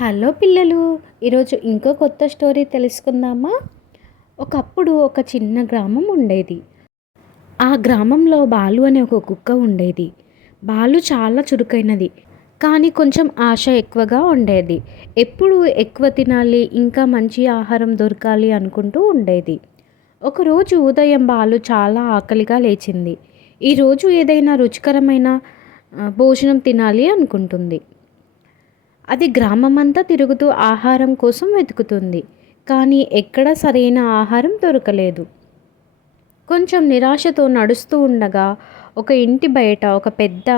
Hello పిల్లలు, ఈరోజు ఇంకో కొత్త స్టోరీ తెలుసుకుందామా? ఒకప్పుడు ఒక చిన్న గ్రామం ఉండేది. ఆ గ్రామంలో బాలు అనే ఒక కుక్క ఉండేది. బాలు చాలా చురుకైనది, కానీ కొంచెం ఆశ ఎక్కువగా ఉండేది. ఎప్పుడు ఎక్కువ తినాలి, ఇంకా మంచి ఆహారం దొరకాలి అనుకుంటూ ఉండేది. ఒకరోజు ఉదయం బాలు చాలా ఆకలిగా లేచింది. ఈరోజు ఏదైనా రుచికరమైన భోజనం తినాలి అనుకుంటుంది. అది గ్రామమంతా తిరుగుతూ ఆహారం కోసం వెతుకుతుంది, కానీ ఎక్కడా సరైన ఆహారం దొరకలేదు. కొంచెం నిరాశతో నడుస్తూ ఉండగా ఒక ఇంటి బయట ఒక పెద్ద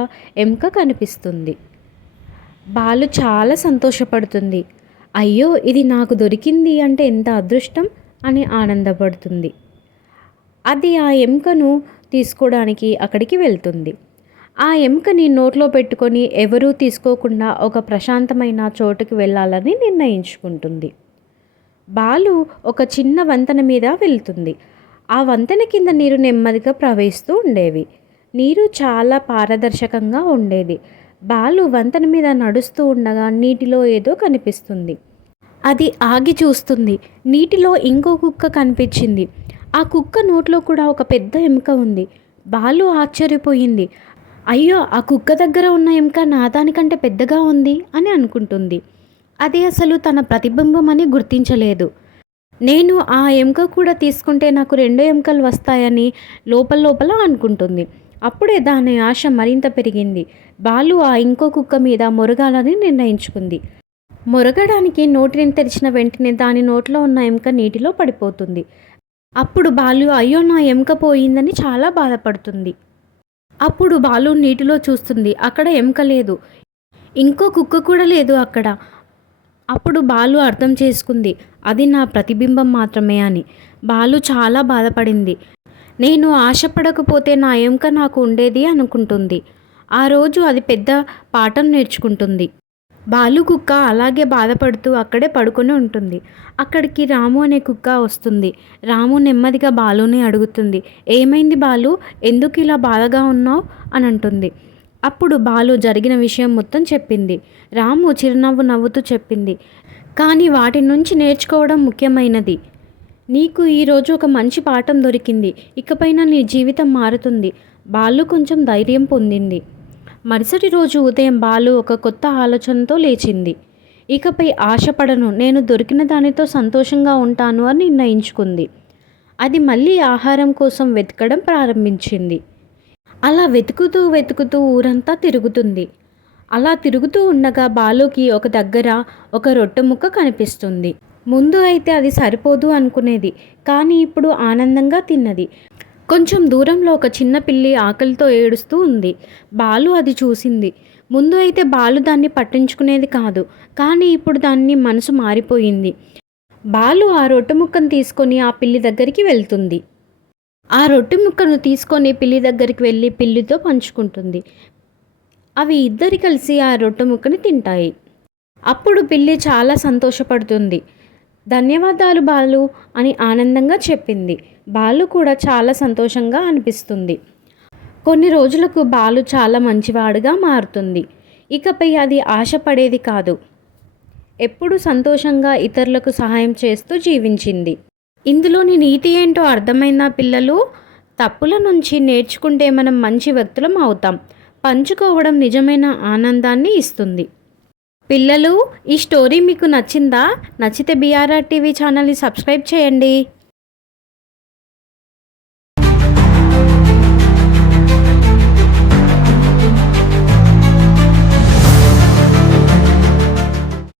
ఎముక కనిపిస్తుంది. బాలు చాలా సంతోషపడుతుంది. అయ్యో, ఇది నాకు దొరికింది అంటే ఎంత అదృష్టం అని ఆనందపడుతుంది. అది ఆ ఎముకను తీసుకోవడానికి అక్కడికి వెళ్తుంది. ఆ ఎముకని నోట్లో పెట్టుకొని ఎవరూ తీసుకోకుండా ఒక ప్రశాంతమైన చోటుకి వెళ్ళాలని నిర్ణయించుకుంటుంది. బాలు ఒక చిన్న వంతెన మీద వెళ్తుంది. ఆ వంతెన కింద నీరు నెమ్మదిగా ప్రవహిస్తూ ఉండేవి. నీరు చాలా పారదర్శకంగా ఉండేది. బాలు వంతెన మీద నడుస్తూ ఉండగా నీటిలో ఏదో కనిపిస్తుంది. అది ఆగి చూస్తుంది. నీటిలో ఇంకో కుక్క కనిపించింది. ఆ కుక్క నోట్లో కూడా ఒక పెద్ద ఎముక ఉంది. బాలు ఆశ్చర్యపోయింది. అయ్యో, ఆ కుక్క దగ్గర ఉన్న ఎముక నా దానికంటే పెద్దగా ఉంది అని అనుకుంటుంది. అది అసలు తన ప్రతిబింబం అని గుర్తించలేదు. నేను ఆ ఎముక కూడా తీసుకుంటే నాకు 2 ఎముకలు వస్తాయని లోపల అనుకుంటుంది. అప్పుడే దాని ఆశ మరింత పెరిగింది. బాలు ఆ ఇంకో కుక్క మీద మొరగాలని నిర్ణయించుకుంది. మొరగడానికి నోటిని తెరిచిన వెంటనే దాని నోట్లో ఉన్న ఎముక నీటిలో పడిపోతుంది. అప్పుడు బాలు అయ్యో, నా ఎముక పోయిందని చాలా బాధపడుతుంది. అప్పుడు బాలు నీటిలో చూస్తుంది. అక్కడ ఎముక లేదు, ఇంకో కుక్క కూడా లేదు అక్కడ. అప్పుడు బాలు అర్థం చేసుకుంది, అది నా ప్రతిబింబం మాత్రమే అని. బాలు చాలా బాధపడింది. నేను ఆశపడకపోతే నా ఎముక నాకు ఉండేది అనుకుంటుంది. ఆ రోజు అది పెద్ద పాఠం నేర్చుకుంటుంది. బాలు కుక్క అలాగే బాధపడుతూ అక్కడే పడుకొని ఉంటుంది. అక్కడికి రాము అనే కుక్క వస్తుంది. రాము నెమ్మదిగా బాలుని అడుగుతుంది, ఏమైంది బాలు, ఎందుకు ఇలా బాధగా ఉన్నావు అని అంటుంది. అప్పుడు బాలు జరిగిన విషయం మొత్తం చెప్పింది. రాము చిరునవ్వు నవ్వుతూ చెప్పింది, కానీ వాటి నుంచి నేర్చుకోవడం ముఖ్యమైనది. నీకు ఈరోజు ఒక మంచి పాఠం దొరికింది. ఇకపైన నీ జీవితం మారుతుంది. బాలు కొంచెం ధైర్యం పొందింది. మరుసటి రోజు ఉదయం బాలు ఒక కొత్త ఆలోచనతో లేచింది. ఇకపై ఆశపడను, నేను దొరికిన దానితో సంతోషంగా ఉంటాను అని నిర్ణయించుకుంది. అది మళ్ళీ ఆహారం కోసం వెతకడం ప్రారంభించింది. అలా వెతుకుతూ ఊరంతా తిరుగుతుంది. అలా తిరుగుతూ ఉండగా బాలుకి ఒక దగ్గర ఒక రొట్టె ముక్క కనిపిస్తుంది. ముందు అయితే అది సరిపోదు అనుకునేది, కానీ ఇప్పుడు ఆనందంగా తిన్నది. కొంచెం దూరంలో ఒక చిన్న పిల్లి ఆకలితో ఏడుస్తూ ఉంది. బాలు అది చూసింది. ముందు అయితే బాలు దాన్ని పట్టించుకునేది కాదు, కానీ ఇప్పుడు దాన్ని మనసు మారిపోయింది. బాలు ఆ రొట్టె ముక్కను తీసుకొని ఆ పిల్లి దగ్గరికి వెళ్తుంది. ఆ రొట్టె ముక్కను తీసుకొని పిల్లి దగ్గరికి వెళ్ళి పిల్లితో పంచుకుంటుంది. అవి ఇద్దరు కలిసి ఆ రొట్టె ముక్కని తింటాయి. అప్పుడు పిల్లి చాలా సంతోషపడుతుంది. ధన్యవాదాలు బాలు అని ఆనందంగా చెప్పింది. బాలు కూడా చాలా సంతోషంగా అనిపిస్తుంది. కొన్ని రోజులకు బాలు చాలా మంచివాడుగా మారుతుంది. ఇకపై అది ఆశపడేది కాదు, ఎప్పుడు సంతోషంగా ఇతరులకు సహాయం చేస్తూ జీవించింది. ఇందులోని నీతి ఏంటో అర్థమైందా పిల్లలు? తప్పుల నుంచి నేర్చుకుంటే మనం మంచి వ్యక్తులం అవుతాం. పంచుకోవడం నిజమైన ఆనందాన్ని ఇస్తుంది. పిల్లలు, ఈ స్టోరీ మీకు నచ్చిందా? నచ్చితే BRR టీవీ ఛానల్ని సబ్స్క్రైబ్ చేయండి.